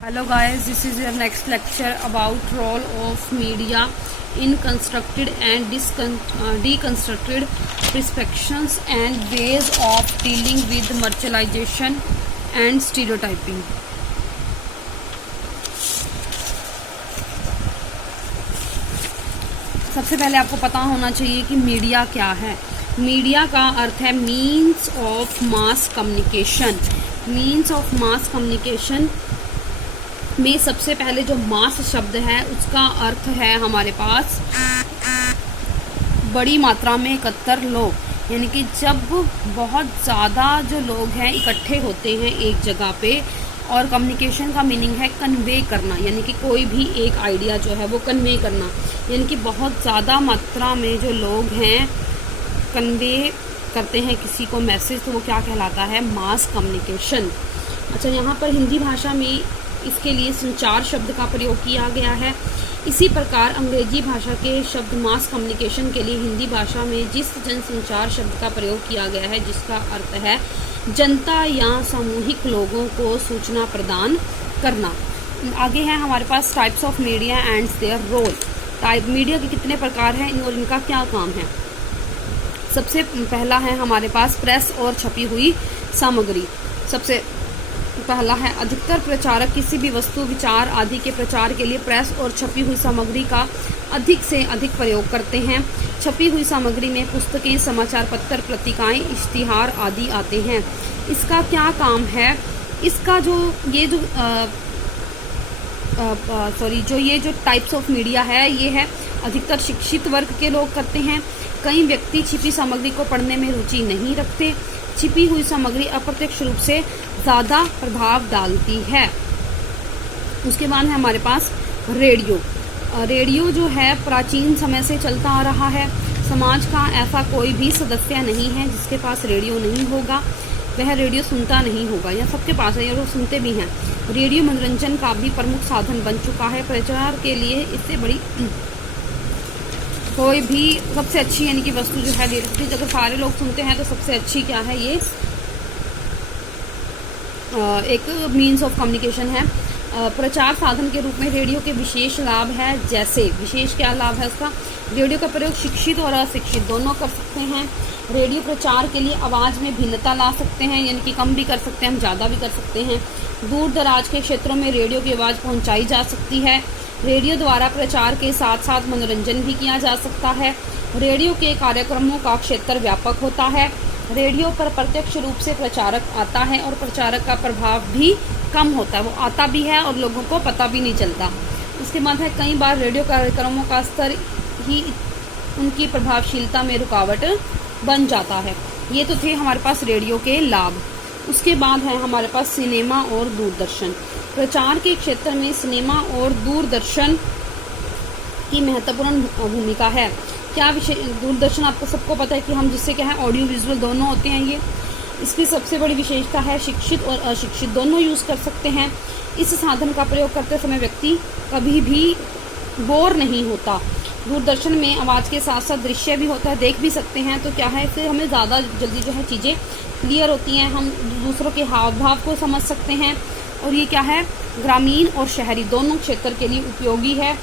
Hello guys, this is your next lecture about role of media in constructed and deconstructed perceptions and ways of dealing with marginalization and stereotyping. सबसे पहले आपको पता होना चाहिए कि media क्या है। मीडिया का अर्थ है means of mass communication. Means of mass communication में सबसे पहले जो मास शब्द है उसका अर्थ है हमारे पास बड़ी मात्रा में एकत्र लोग, यानी कि जब बहुत ज़्यादा जो लोग हैं इकट्ठे होते हैं एक जगह पे। और कम्युनिकेशन का मीनिंग है कन्वे करना, यानी कि कोई भी एक आइडिया जो है वो कन्वे करना, यानी कि बहुत ज़्यादा मात्रा में जो लोग हैं कन्वे करते हैं किसी को मैसेज, तो वो क्या कहलाता है, मास कम्युनिकेशन। अच्छा, यहाँ पर हिंदी भाषा में इसके लिए संचार शब्द का प्रयोग किया गया है। इसी प्रकार अंग्रेजी भाषा के शब्द मास कम्युनिकेशन के लिए हिंदी भाषा में जिस जनसंचार शब्द का प्रयोग किया गया है, जिसका अर्थ है जनता या सामूहिक लोगों को सूचना प्रदान करना। आगे है हमारे पास types of media and their role. Type media के कितने प्रकार हैं और इनका क्या काम है। सबसे पहला है हमारे पास प्रेस और छपी हुई सामग्री। सबसे पहला है अधिकतर प्रचारक किसी भी वस्तु, विचार आदि के प्रचार के लिए प्रेस और छपी हुई सामग्री का अधिक से अधिक प्रयोग करते हैं। छपी हुई सामग्री में पुस्तकें, समाचार पत्र, पत्रिकाएं, इश्तिहार आदि आते हैं। इसका क्या काम है, इसका ये जो टाइप्स ऑफ मीडिया है ये है अधिकतर शिक्षित वर्ग के लोग करते हैं। कई व्यक्ति छिपी सामग्री को पढ़ने में रुचि नहीं रखते। छिपी हुई सामग्री अप्रत्यक्ष रूप से ज़्यादा प्रभाव डालती है। उसके बाद है हमारे पास रेडियो। रेडियो जो है प्राचीन समय से चलता आ रहा है। समाज का ऐसा कोई भी सदस्य नहीं है जिसके पास रेडियो नहीं होगा, वह रेडियो सुनता नहीं होगा, या सबके पास है, या वो सुनते भी हैं। रेडियो मनोरंजन का भी प्रमुख साधन बन चुका है। प्रचार के लिए इससे बड़ी कोई भी सबसे अच्छी यानी कि वस्तु जो है दे रखती है। अगर सारे लोग सुनते हैं तो सबसे अच्छी क्या है, ये एक मीन्स ऑफ कम्युनिकेशन है। प्रचार साधन के रूप में रेडियो के विशेष लाभ है। जैसे विशेष क्या लाभ है उसका, रेडियो का प्रयोग शिक्षित और अशिक्षित दोनों कर सकते हैं। रेडियो प्रचार के लिए आवाज़ में भिन्नता ला सकते हैं, यानी कि कम भी कर सकते हैं, हम ज़्यादा भी कर सकते हैं। दूर दराज के क्षेत्रों में रेडियो की आवाज़ पहुँचाई जा सकती है। रेडियो द्वारा प्रचार के साथ साथ मनोरंजन भी किया जा सकता है। रेडियो के कार्यक्रमों का क्षेत्र व्यापक होता है। रेडियो पर प्रत्यक्ष रूप से प्रचारक आता है और प्रचारक का प्रभाव भी कम होता है, वो आता भी है और लोगों को पता भी नहीं चलता। उसके बाद है कई बार रेडियो कार्यक्रमों का स्तर ही उनकी प्रभावशीलता में रुकावट बन जाता है। ये तो थे हमारे पास रेडियो के लाभ। उसके बाद है हमारे पास सिनेमा और दूरदर्शन। प्रचार के क्षेत्र में सिनेमा और दूरदर्शन की महत्वपूर्ण भूमिका है। क्या विषय, दूरदर्शन आपको सबको पता है कि हम जिससे क्या है ऑडियो विजुअल दोनों होते हैं। ये इसकी सबसे बड़ी विशेषता है शिक्षित और अशिक्षित दोनों यूज़ कर सकते हैं। इस साधन का प्रयोग करते समय व्यक्ति कभी भी बोर नहीं होता। दूरदर्शन में आवाज़ के साथ साथ दृश्य भी होता है, देख भी सकते हैं, तो क्या है इससे हमें ज़्यादा जल्दी जो है चीज़ें क्लियर होती हैं, हम दूसरों के हाव भाव को समझ सकते हैं। और ये क्या है, ग्रामीण और शहरी दोनों क्षेत्र के लिए उपयोगी है।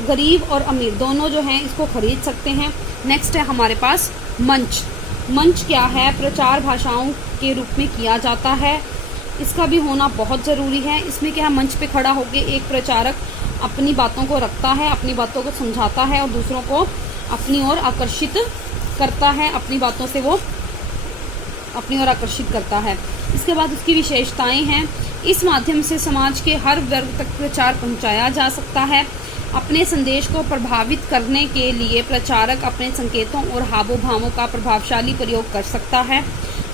गरीब और अमीर दोनों जो हैं इसको खरीद सकते हैं। नेक्स्ट है हमारे पास मंच। मंच क्या है, प्रचार भाषाओं के रूप में किया जाता है, इसका भी होना बहुत ज़रूरी है। इसमें क्या है, मंच पे खड़ा होकर एक प्रचारक अपनी बातों को रखता है, अपनी बातों को समझाता है और दूसरों को अपनी ओर आकर्षित करता है, अपनी बातों से वो अपनी ओर आकर्षित करता है। इसके बाद उसकी विशेषताएं हैं। इस माध्यम से समाज के हर वर्ग तक प्रचार पहुंचाया जा सकता है। अपने संदेश को प्रभावित करने के लिए प्रचारक अपने संकेतों और हावों भावों का प्रभावशाली प्रयोग कर सकता है।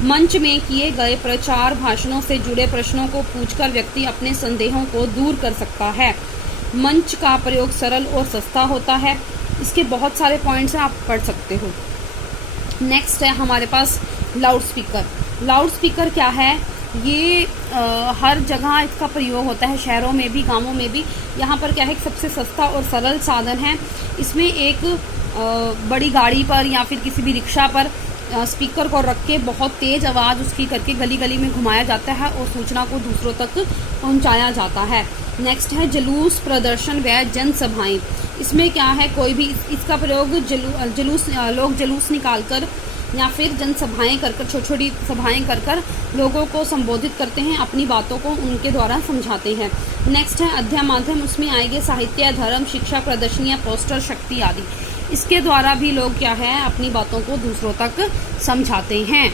मंच में किए गए प्रचार भाषणों से जुड़े प्रश्नों को पूछकर व्यक्ति अपने संदेहों को दूर कर सकता है। मंच का प्रयोग सरल और सस्ता होता है। इसके बहुत सारे पॉइंट्स आप पढ़ सकते हो। नेक्स्ट है हमारे पास लाउड स्पीकर। लाउड स्पीकर क्या है, ये हर जगह इसका प्रयोग होता है, शहरों में भी, गांवों में भी। यहाँ पर क्या है, सबसे सस्ता और सरल साधन है। इसमें एक बड़ी गाड़ी पर या फिर किसी भी रिक्शा पर स्पीकर को रख के बहुत तेज आवाज़ उसकी करके गली गली में घुमाया जाता है और सूचना को दूसरों तक पहुंचाया जाता है। नेक्स्ट है जुलूस, प्रदर्शन व जनसभाएं। इसमें क्या है, कोई भी इसका प्रयोग लोग जुलूस निकाल कर या फिर जनसभाएं कर छोटी छोटी सभाएं कर लोगों को संबोधित करते हैं, अपनी बातों को उनके द्वारा समझाते हैं। नेक्स्ट है अध्ययन माध्यम, उसमें आएंगे साहित्य, धर्म, शिक्षा, प्रदर्शनियाँ, पोस्टर, शक्ति आदि। इसके द्वारा भी लोग क्या है अपनी बातों को दूसरों तक समझाते हैं।